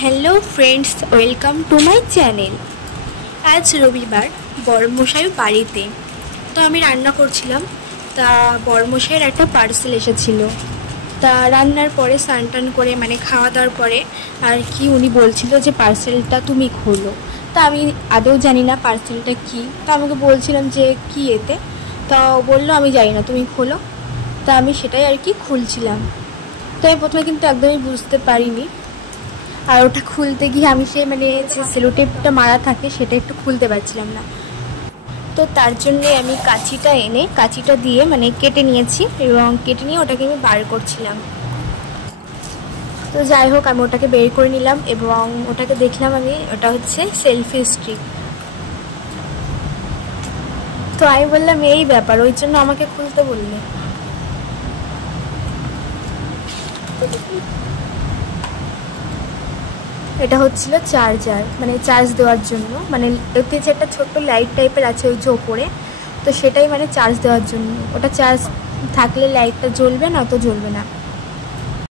Hello friends, welcome to my channel. আজ রবিবার, বড়মশাই বাড়িতে। তো আমি রান্না করছিলাম। তা বড়মশাইয়ের একটা পার্সেল এসেছিল। তা রান্নার পরে স্নান টান করে খাওয়া দাওয়ার পরে আর কি উনি বলছিল যে পার্সেলটা তুমি খোলো। তা আমি আদৌ জানি না পার্সেলটা কি। তা আমাকে বলছিলাম যে কি এতে। তা বললো আমি জানি না, তুমি খোলো। তা আমি সেটাই আর কি খুলছিলাম। তো আমি প্রথমে কিন্তু একদমই বুঝতে পারিনি। আর ওটা খুলতে গিয়ে আমি যে সেলো টেপটা মারা থাকে সেটা একটু খুলতে পারছিলাম না। তো তার জন্যে আমি কাঁচিটা দিয়ে কেটে নিয়েছি এবং কেটে নিয়ে ওটাকে আমি বার করছিলাম। তো যাই হোক, আমি ওটাকে বের করে নিলাম এবং ওটাকে দেখলাম ওটা হচ্ছে সেলফি স্টিক। তো আমি বললাম এই ব্যাপার, ওই জন্য আমাকে খুলতে বললে। এটা হচ্ছিল চার্জার, চার্জ দেওয়ার জন্য। ওতে যে একটা ছোট্ট লাইট টাইপের আছে ওই যে ওপরে, তো সেটাই চার্জ দেওয়ার জন্য। ওটা চার্জ থাকলে লাইটটা জ্বলবে, না তো জ্বলবে না।